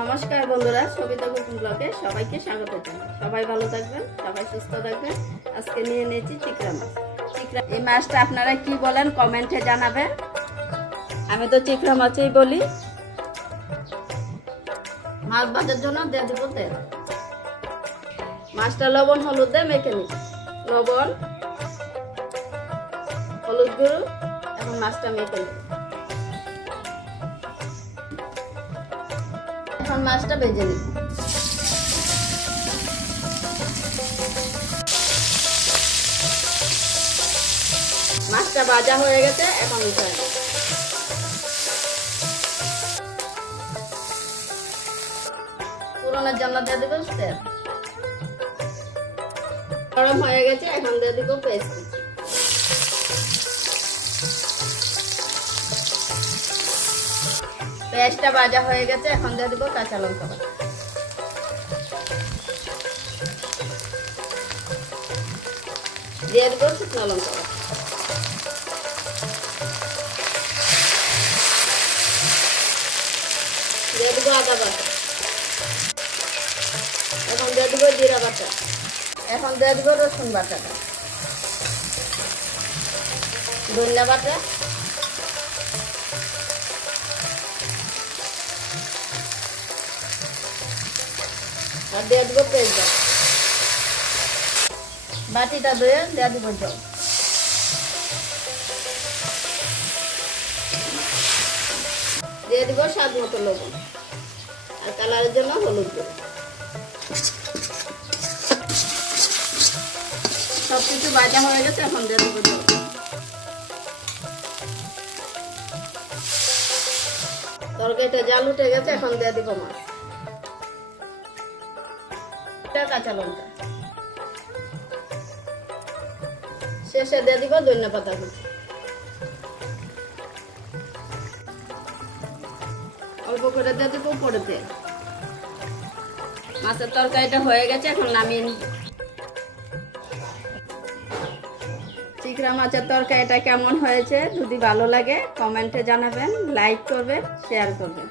নমস্কার বন্ধুরা, সবিতা কুকিং ব্লগে সবাইকে স্বাগত জানাই। সবাই ভালো থাকবেন, সবাই সুস্থ থাকবেন। আজকে নিয়ে নিয়েছি চিকড়া মাছ। এই মাছটা আপনারা কি বলেন কমেন্টে জানাবেন। আমি তো চিকড়া মাছই বলি। মাছ ভাজার জন্য দিয়ে দেবো তেল। মাছটা লবণ হলুদ দিয়ে মেখে নিই। লবণ, হলুদ গুঁড়ো এবং মাছটা মেখে নিই। এখন মাছটা ভেজে নিই। মাছটা ভাজা হয়ে গেছে, এখন উঠাই পুরনের জন্য দিয়ে দেবো তেল। গরম হয়ে গেছে, এখন দিয়ে দেবো পেঁয়াজ। পেঁয়াজটা ভাজা হয়ে গেছে, এখন দিয়ে দেবো কাঁচা লঙ্কা বাটা। দিয়ে দেবো শুকনো লঙ্কা বাটা। দিয়ে দেবো আদা বাটা। এখন দিয়ে দেবো জিরা বাটা। এখন দিয়ে দেবো রসুন বাটাটা, ধনিয়া বাটা, আর দিয়ে দেবো পেঁয়াজ বাটা। বাটিটা ধুয়ে দিয়ে দেবো জল। দিয়ে দেবো স্বাদ মতো লবণ আর কালারের জন্য হলুদ গুঁড়ো। সবকিছু ভাজা হয়ে গেছে, এখন দিয়ে দেবো জল। তরকারিটা জাল উঠে গেছে, এখন দিয়ে দেবো মাছ, কাঁচা লঙ্কা, শেষে দিয়ে দিব ধনিয়া পাতা কুচি। অল্প করে দিয়ে দিব উপরে তেল। মাছের তরকারিটা হয়ে গেছে, এখন নামিয়ে নিব। চিকড়া মাছের তরকারিটা কেমন হয়েছে যদি ভালো লাগে কমেন্টে জানাবেন, লাইক করবেন, শেয়ার করবেন।